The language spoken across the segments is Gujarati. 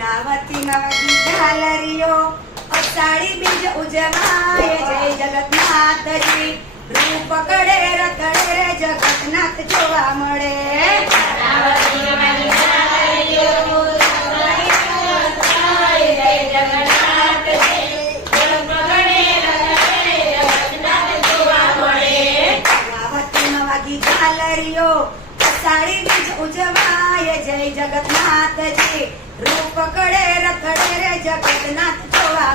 કર્ણાવતી નવતી ઝાલરીઓ અષાઢી બીજ ઉજવાય જય જગતનાથજી રૂપ કડે રકડે જગતનાથ જોવા મળે ઝાલરીઓ साडी बीज उजवाय जय जगन्नाथ जी रूपकडे रखडे रे जगन्नाथ जोवा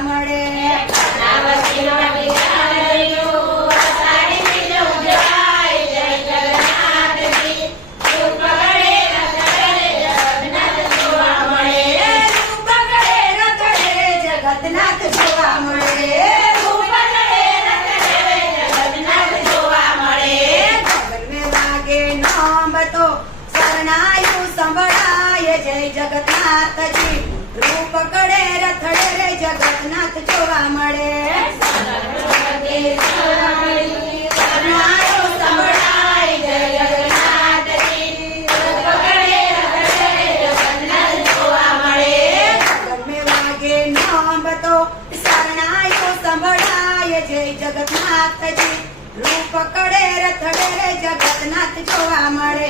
માતાજી, રૂપ કડે રથડે રે જગન્નાથ જોવા મળે. જગતનાથજી રૂપ કડે રથડે જગતનાથ જોવા મળે.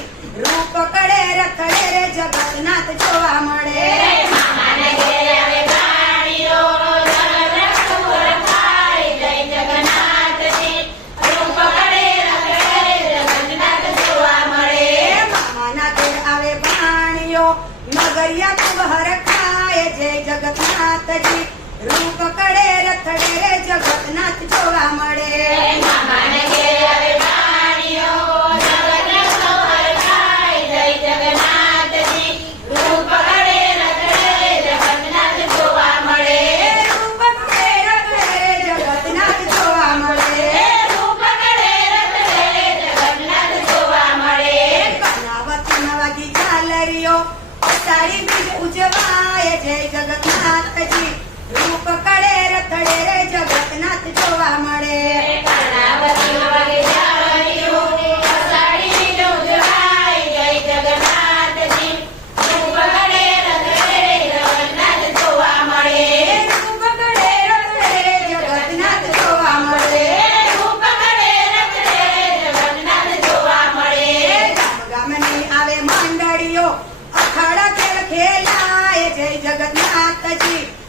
પકડે રખડે રે જગન્નાથ જોવા મળે. મગરિયા હરખાય. જય જગન્નાથજી. રૂપ રથડે રે જગન્નાથ જોવા મળે. જય જગન્નાથજી. રૂપ કળે રથડે રે જગન્નાથ જોવા મળે.